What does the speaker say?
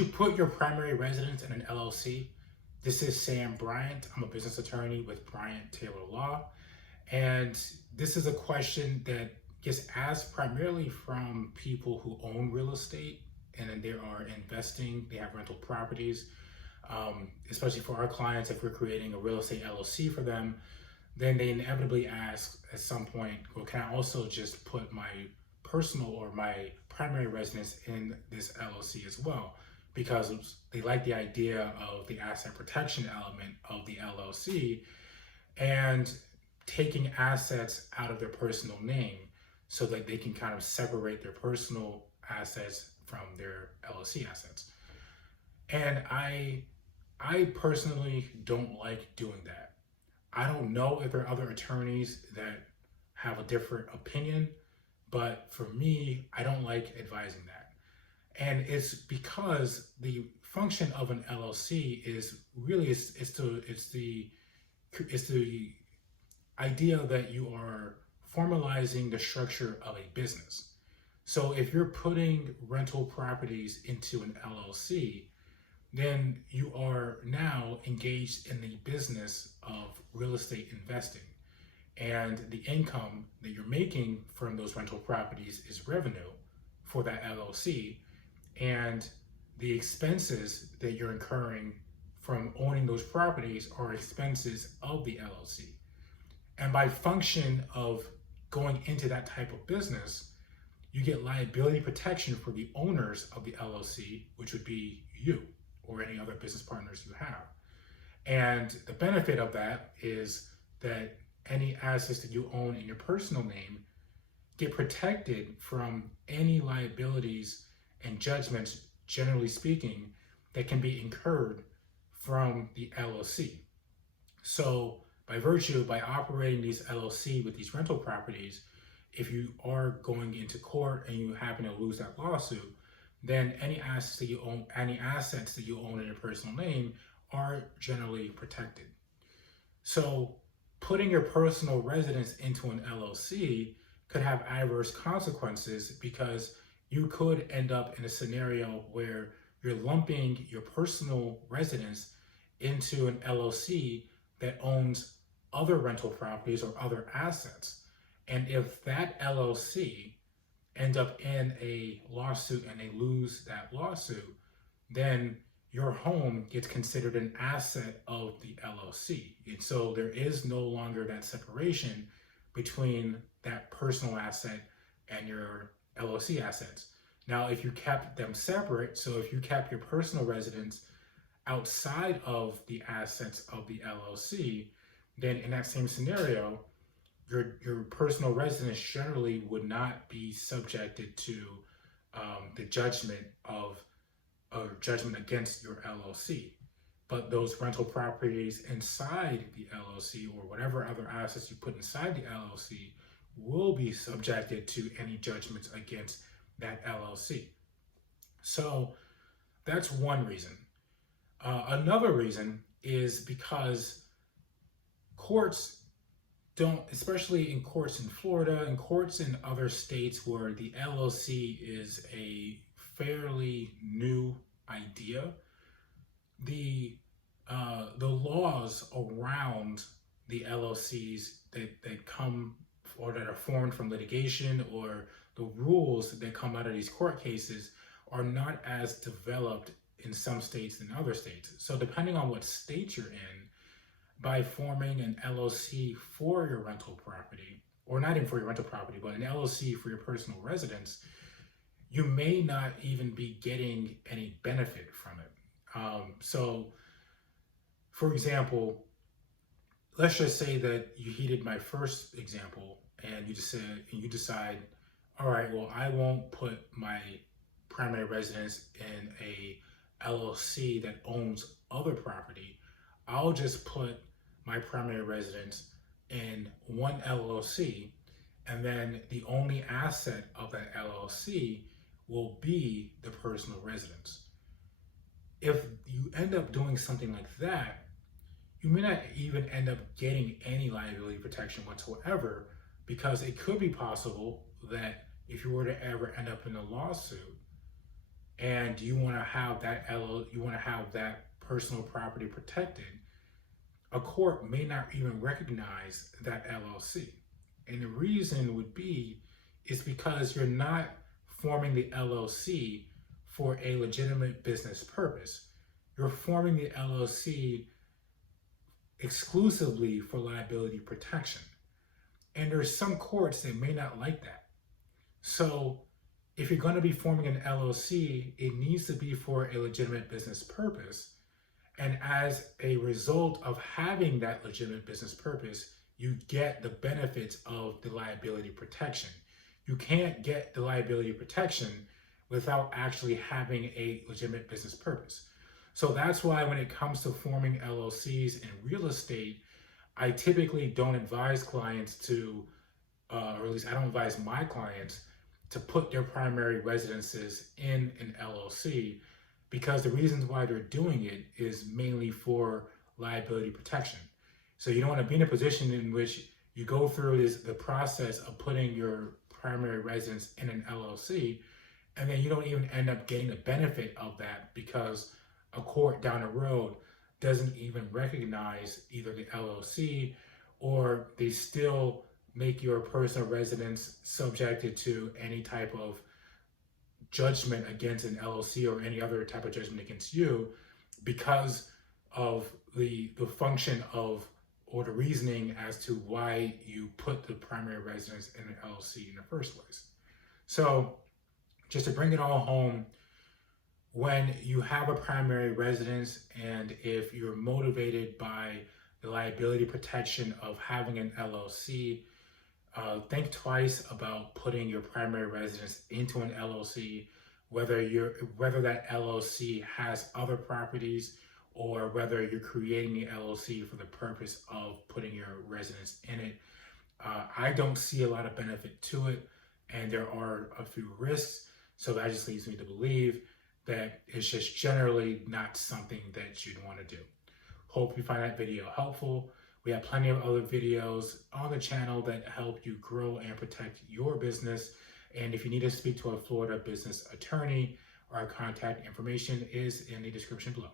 You put your primary residence in an LLC. This is Sam Bryant. I'm a business attorney with Bryant Taylor Law. And this is a question that gets asked primarily from people who own real estate and then they are investing, they have rental properties. Especially for our clients, if we're creating a real estate LLC for them, then they inevitably ask at some point, well, can I also just put my personal or my primary residence in this LLC as well? Because they like the idea of the asset protection element of the LLC and taking assets out of their personal name so that they can kind of separate their personal assets from their LLC assets. And I personally don't like doing that. I don't know if there are other attorneys that have a different opinion, but for me, I don't like advising that. And it's because the function of an LLC is really it's the idea that you are formalizing the structure of a business. So if you're putting rental properties into an LLC, then you are now engaged in the business of real estate investing. And the income that you're making from those rental properties is revenue for that LLC. And the expenses that you're incurring from owning those properties are expenses of the LLC. And by function of going into that type of business, you get liability protection for the owners of the LLC, which would be you or any other business partners you have. And the benefit of that is that any assets that you own in your personal name get protected from any liabilities and judgments, generally speaking, that can be incurred from the LLC. So by operating these LLC with these rental properties, if you are going into court and you happen to lose that lawsuit, then any assets that you own in your personal name are generally protected. So putting your personal residence into an LLC could have adverse consequences because you could end up in a scenario where you're lumping your personal residence into an LLC that owns other rental properties or other assets. And if that LLC end up in a lawsuit and they lose that lawsuit, then your home gets considered an asset of the LLC. And so there is no longer that separation between that personal asset and your LLC assets. Now, if you kept them separate, so if you kept your personal residence outside of the assets of the LLC, then in that same scenario, your personal residence generally would not be subjected to the judgment against your LLC. But those rental properties inside the LLC or whatever other assets you put inside the LLC will be subjected to any judgments against that LLC. So that's one reason. Another reason is because courts don't, especially in courts in Florida and courts in other states where the LLC is a fairly new idea, the laws around the LLCs that come or that are formed from litigation or the rules that come out of these court cases are not as developed in some states than other states. So depending on what state you're in, by forming an LLC for your rental property, or not even for your rental property, but an LLC for your personal residence, you may not even be getting any benefit from it. So, for example, let's just say that you heeded my first example and you decide, all right, well, I won't put my primary residence in a LLC that owns other property. I'll just put my primary residence in one LLC, and then the only asset of that LLC will be the personal residence. If you end up doing something like that, you may not even end up getting any liability protection whatsoever, because it could be possible that if you were to ever end up in a lawsuit and you want to have you want to have that personal property protected, a court may not even recognize that LLC. And the reason would be is because you're not forming the LLC for a legitimate business purpose. You're forming the LLC exclusively for liability protection. And there's some courts that may not like that. So if you're going to be forming an LLC, it needs to be for a legitimate business purpose. And as a result of having that legitimate business purpose, you get the benefits of the liability protection. You can't get the liability protection without actually having a legitimate business purpose. So that's why when it comes to forming LLCs in real estate, I typically don't advise clients to, or at least I don't advise my clients to put their primary residences in an LLC, because the reasons why they're doing it is mainly for liability protection. So you don't want to be in a position in which you go through the process of putting your primary residence in an LLC, and then you don't even end up getting the benefit of that because a court down the road doesn't even recognize either the LLC, or they still make your personal residence subjected to any type of judgment against an LLC or any other type of judgment against you because of the function of, or the reasoning as to why you put the primary residence in an LLC in the first place. So just to bring it all home, when you have a primary residence and if you're motivated by the liability protection of having an LLC, think twice about putting your primary residence into an LLC, whether that LLC has other properties or whether you're creating the LLC for the purpose of putting your residence in it. I don't see a lot of benefit to it, and there are a few risks. So that just leads me to believe that it's just generally not something that you'd want to do. Hope you find that video helpful. We have plenty of other videos on the channel that help you grow and protect your business. And if you need to speak to a Florida business attorney, our contact information is in the description below.